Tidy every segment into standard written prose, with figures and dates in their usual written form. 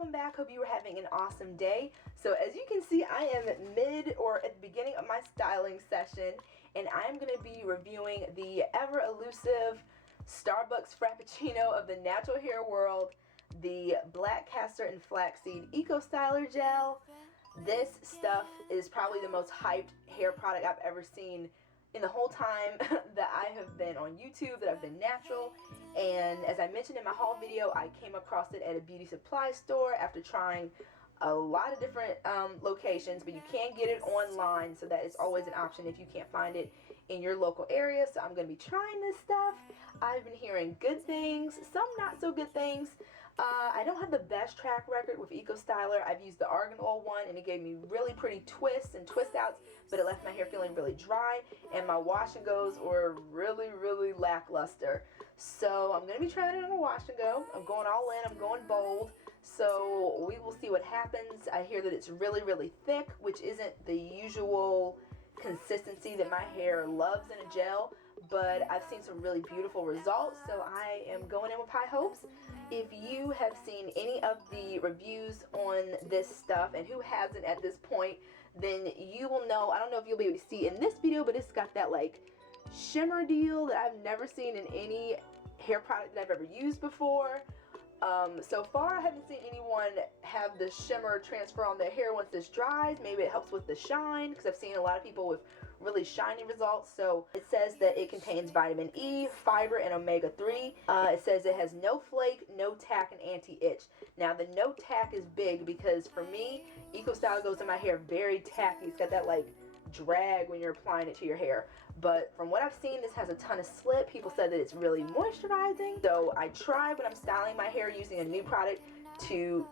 welcome back. Hope you were having an awesome day. So as you can see, I am mid or at the beginning of my styling session, and I'm going to be reviewing the ever elusive Starbucks Frappuccino of the natural hair world, the Black Castor and Flaxseed ECOSTYLER Gel. This stuff is probably the most hyped hair product I've ever seen in the whole time that I have been on YouTube, that I've been natural. And as I mentioned in my haul video, I came across it at a beauty supply store after trying a lot of different locations, but you can get it online, so that is always an option if you can't find it in your local area. So I'm going to be trying this stuff. I've been hearing good things, some not so good things. I don't have the best track record with EcoStyler. I've used the argan oil one, and it gave me really pretty twists and twist outs, but it left my hair feeling really dry, and my wash and goes were really lackluster. So I'm going to be trying it on a wash and go. I'm going all in. I'm going bold. So we will see what happens. I hear that it's really thick, which isn't the usual consistency that my hair loves in a gel, but I've seen some really beautiful results, so I am going in with high hopes. If you have seen any of the reviews on this stuff, and who hasn't at this point, then you will know. I don't know if you'll be able to see in this video, but it's got that like shimmer deal that I've never seen in any hair product that I've ever used before. So far I haven't seen anyone have the shimmer transfer on their hair once this dries. Maybe it helps with the shine, because I've seen a lot of people with really shiny results. So it says that it contains vitamin E, fiber, and omega-3. It says it has no flake, no tack, and anti-itch. Now the no tack is big, because for me, EcoStyler goes in my hair very tacky. It's got that like drag when you're applying it to your hair. But from what I've seen, this has a ton of slip. People said that it's really moisturizing. So I try when I'm styling my hair using a new product to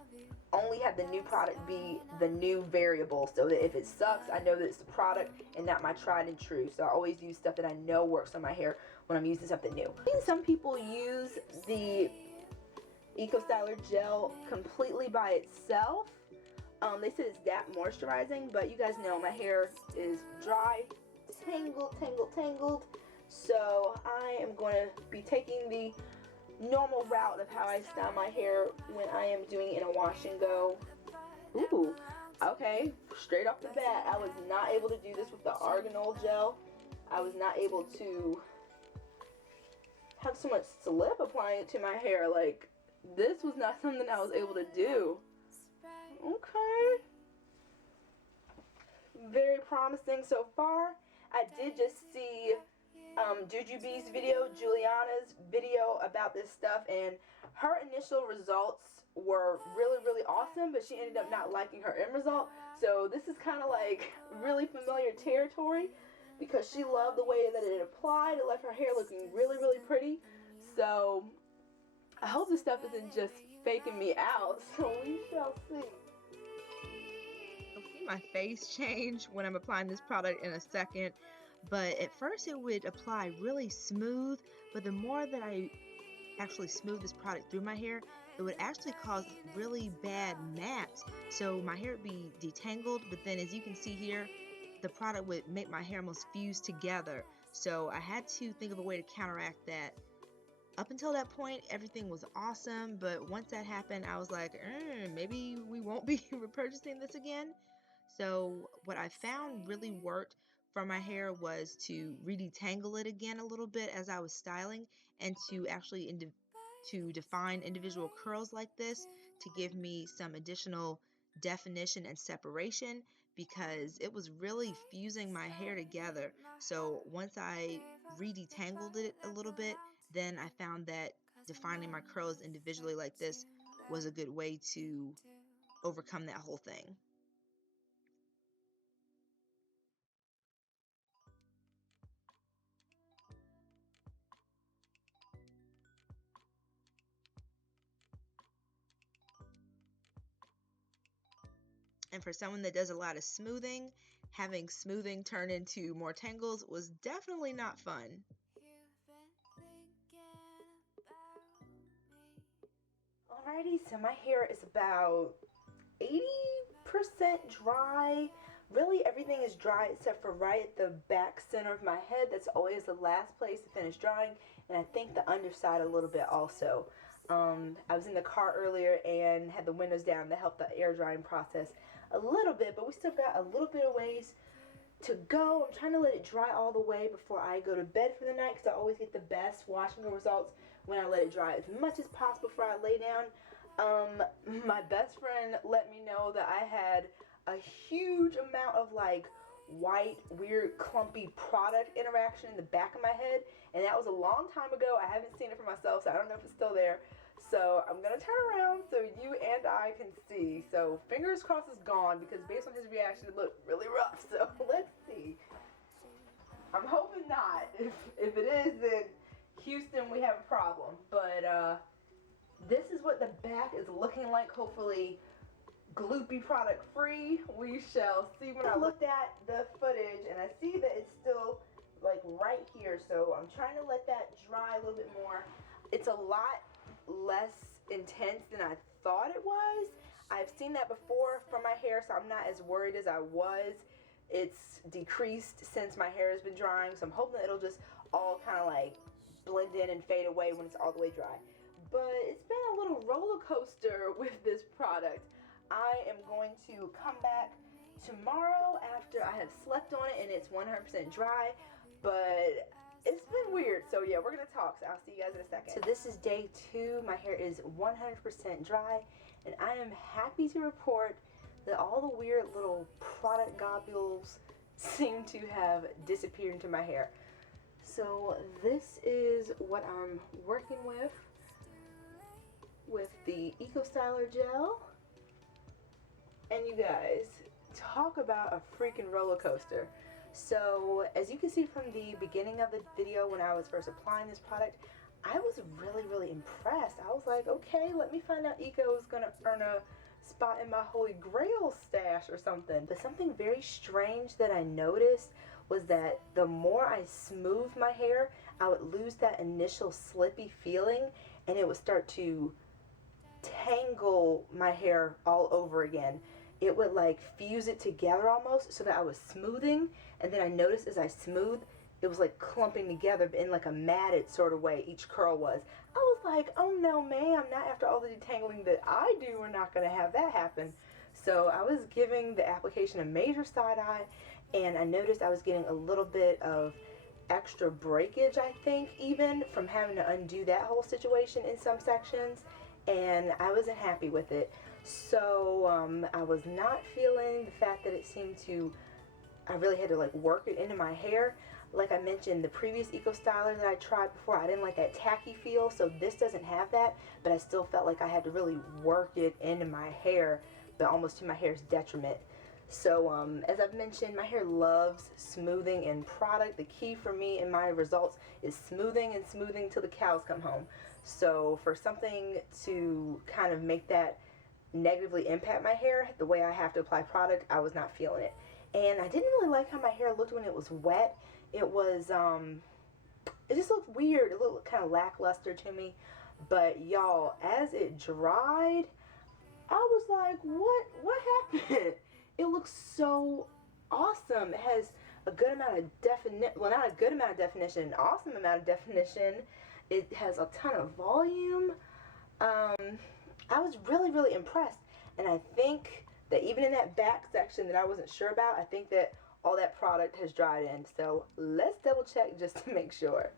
only have the new product be the new variable, so that if it sucks, I know that it's the product and not my tried and true. So I always use stuff that I know works on my hair when I'm using something new. I've seen some people use the EcoStyler gel completely by itself. They said it's that moisturizing, but you guys know my hair is dry, tangled. So I am going to be taking the normal route of how I style my hair when I am doing it in a wash and go. Ooh, okay, straight off the bat, I was not able to do this with the argan oil gel. I was not able to have so much slip applying it to my hair. Like, this was not something I was able to do. Okay, very promising so far. I did just see Jujubee's video, Juliana's video about this stuff, and her initial results were really awesome, but she ended up not liking her end result. So this is kind of like really familiar territory, because she loved the way that it applied. It left her hair looking really pretty. So I hope this stuff isn't just faking me out, so we shall see. You'll see my face change when I'm applying this product in a second. But at first it would apply really smooth, but the more that I actually smooth this product through my hair, it would actually cause really bad mats. So my hair would be detangled, but then as you can see here, the product would make my hair almost fuse together. So I had to think of a way to counteract that. Up until that point, everything was awesome, but once that happened, I was like, maybe we won't be repurchasing this again. So what I found really worked for my hair was to re-detangle it again a little bit as I was styling, and to actually define individual curls like this to give me some additional definition and separation, because it was really fusing my hair together. So once I re-detangled it a little bit, then I found that defining my curls individually like this was a good way to overcome that whole thing. And for someone that does a lot of smoothing, having smoothing turn into more tangles was definitely not fun. Alrighty, so my hair is about 80% dry. Really, everything is dry except for right at the back center of my head. That's always the last place to finish drying, and I think the underside a little bit also. I was in the car earlier and had the windows down to help the air drying process a little bit, but we still got a little bit of ways to go. I'm trying to let it dry all the way before I go to bed for the night, because I always get the best washing results when I let it dry as much as possible before I lay down. My best friend let me know that I had a huge amount of like white, weird, clumpy product interaction in the back of my head, and that was a long time ago. I haven't seen it for myself, so I don't know if it's still there. So I'm gonna turn around so you and I can see. So fingers crossed it's gone, because based on his reaction it looked really rough. So let's see. I'm hoping not. If it is, then Houston, we have a problem. But this is what the back is looking like. Hopefully gloopy product free. We shall see. When I looked at the footage and I see that it's still like right here, so I'm trying to let that dry a little bit more. It's a lot less intense than I thought it was. I've seen that before from my hair, so I'm not as worried as I was. It's decreased since my hair has been drying, so I'm hoping that it'll just all kind of like blend in and fade away when it's all the way dry. But it's been a little roller coaster with this product. I am going to come back tomorrow after I have slept on it and it's 100% dry, but it's been weird. So yeah, we're gonna talk, so I'll see you guys in a second. So this is day 2. My hair is 100% dry, and I am happy to report that all the weird little product globules seem to have disappeared into my hair. So this is what I'm working with the ECOSTYLER gel. And you guys, talk about a freaking roller coaster. So as you can see from the beginning of the video when I was first applying this product, I was really impressed. I was like, okay, let me find out Eco is gonna earn a spot in my Holy Grail stash or something. But something very strange that I noticed was that the more I smoothed my hair, I would lose that initial slippy feeling, and it would start to tangle my hair all over again. It would like fuse it together almost, so that I was smoothing, and then I noticed as I smoothed, it was like clumping together, but in like a matted sort of way each curl was. I was like, oh no ma'am, not after all the detangling that I do, we're not gonna have that happen. So I was giving the application a major side eye, and I noticed I was getting a little bit of extra breakage, I think, even from having to undo that whole situation in some sections, and I wasn't happy with it. So I was not feeling the fact that it seemed to, I really had to like work it into my hair. Like I mentioned, the previous EcoStyler that I tried before, I didn't like that tacky feel, so this doesn't have that, but I still felt like I had to really work it into my hair, but almost to my hair's detriment. So as I've mentioned, my hair loves smoothing and product. The key for me in my results is smoothing and smoothing till the cows come home. So for something to kind of make that negatively impact my hair the way I have to apply product, I was not feeling it. And I didn't really like how my hair looked when it was wet. It was it just looked weird. It looked kind of lackluster to me. But y'all, as it dried, I was like, what happened? It looks so awesome. It has a good amount of definition, well, not a good amount of definition, an awesome amount of definition. It has a ton of volume. I was really impressed, and I think that even in that back section that I wasn't sure about, I think that all that product has dried in. So let's double check just to make sure.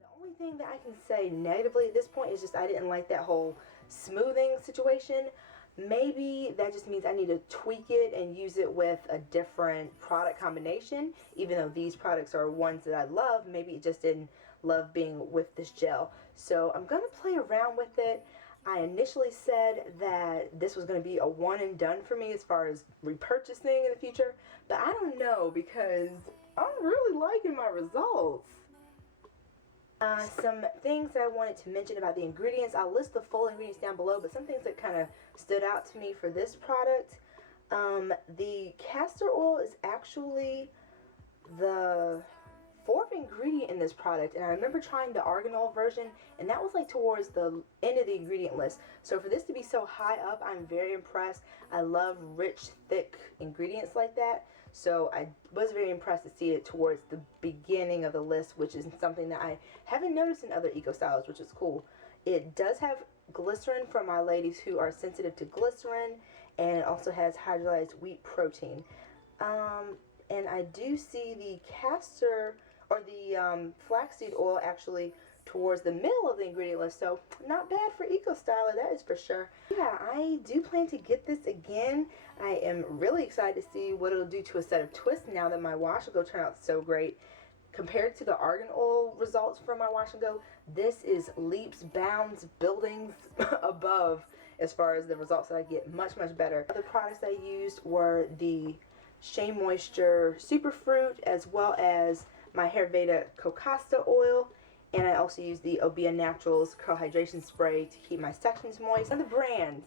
The only thing that I can say negatively at this point is just I didn't like that whole smoothing situation. Maybe that just means I need to tweak it and use it with a different product combination. Even though these products are ones that I love, maybe it just didn't love being with this gel. So I'm going to play around with it. I initially said that this was going to be a one and done for me as far as repurchasing in the future, but I don't know, because I'm really liking my results. Some things that I wanted to mention about the ingredients. I'll list the full ingredients down below, but some things that kind of stood out to me for this product. The castor oil is actually the fourth ingredient in this product, and I remember trying the arganol version, and that was like towards the end of the ingredient list. So for this to be so high up, I'm very impressed. I love rich, thick ingredients like that, so I was very impressed to see it towards the beginning of the list, which is something that I haven't noticed in other eco stylers, which is cool. It does have glycerin for my ladies who are sensitive to glycerin, and it also has hydrolyzed wheat protein. And I do see the castor or the flaxseed oil actually towards the middle of the ingredient list, so not bad for EcoStyler, that is for sure. Yeah, I do plan to get this again. I am really excited to see what it'll do to a set of twists now that my wash and go turned out so great. Compared to the argan oil results from my wash and go, this is leaps, bounds, buildings above as far as the results that I get. Much, much better. Other products I used were the Shea Moisture Superfruit, as well as my Ayurveda Cocasta oil, and I also used the Obia Naturals Curl Hydration Spray to keep my sections moist. One of the brands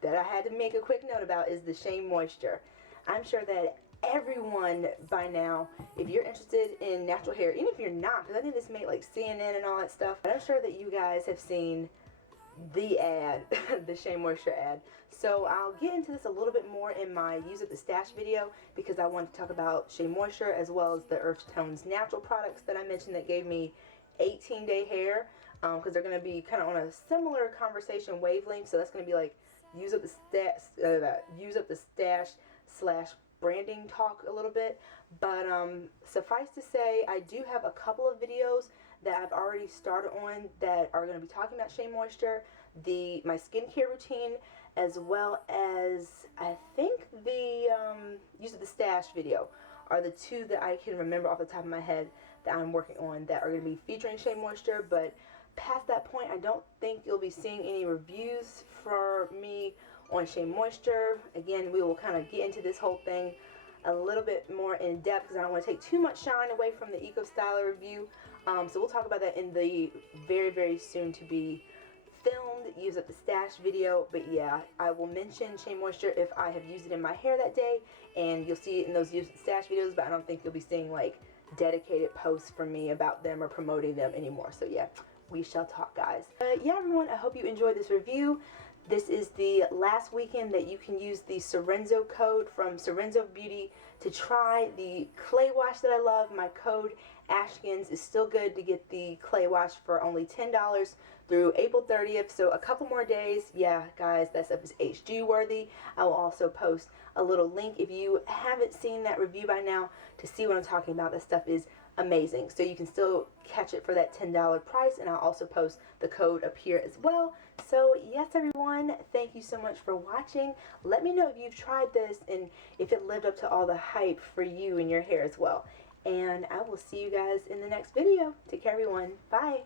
that I had to make a quick note about is the Shea Moisture. I'm sure that everyone by now, if you're interested in natural hair, even if you're not, because I think this made like CNN and all that stuff, but I'm sure that you guys have seen the ad, the Shea Moisture ad. So I'll get into this a little bit more in my Use Up the Stash video, because I want to talk about Shea Moisture as well as the Earth Tones natural products that I mentioned that gave me 18-day hair, because they're going to be kind of on a similar conversation wavelength. So that's going to be like Use Up the Stash slash branding talk a little bit. But suffice to say, I do have a couple of videos that I've already started on that are going to be talking about Shea Moisture, my skincare routine, as well as I think the Use of the Stash video are the two that I can remember off the top of my head that I'm working on that are going to be featuring Shea Moisture. But past that point, I don't think you'll be seeing any reviews for me on Shea Moisture. Again, we will kind of get into this whole thing a little bit more in depth, because I don't want to take too much shine away from the EcoStyler review. So we'll talk about that in the very, very soon to be filmed Use Up the Stash video. But yeah, I will mention Shea Moisture if I have used it in my hair that day, and you'll see it in those Use Up the Stash videos, but I don't think you'll be seeing like dedicated posts from me about them or promoting them anymore. So yeah, we shall talk, guys. Yeah, everyone, I hope you enjoyed this review. This is the last weekend that you can use the Sorenzo code from Sorenzo Beauty to try the clay wash that I love. My code Ashkins is still good to get the clay wash for only $10 through April 30th. So a couple more days. Yeah, guys, that stuff is HG worthy. I will also post a little link if you haven't seen that review by now to see what I'm talking about. That stuff is amazing. So you can still catch it for that $10 price, and I'll also post the code up here as well. So yes, everyone, thank you so much for watching. Let me know if you've tried this and if it lived up to all the hype for you and your hair as well. And I will see you guys in the next video. Take care, everyone. Bye.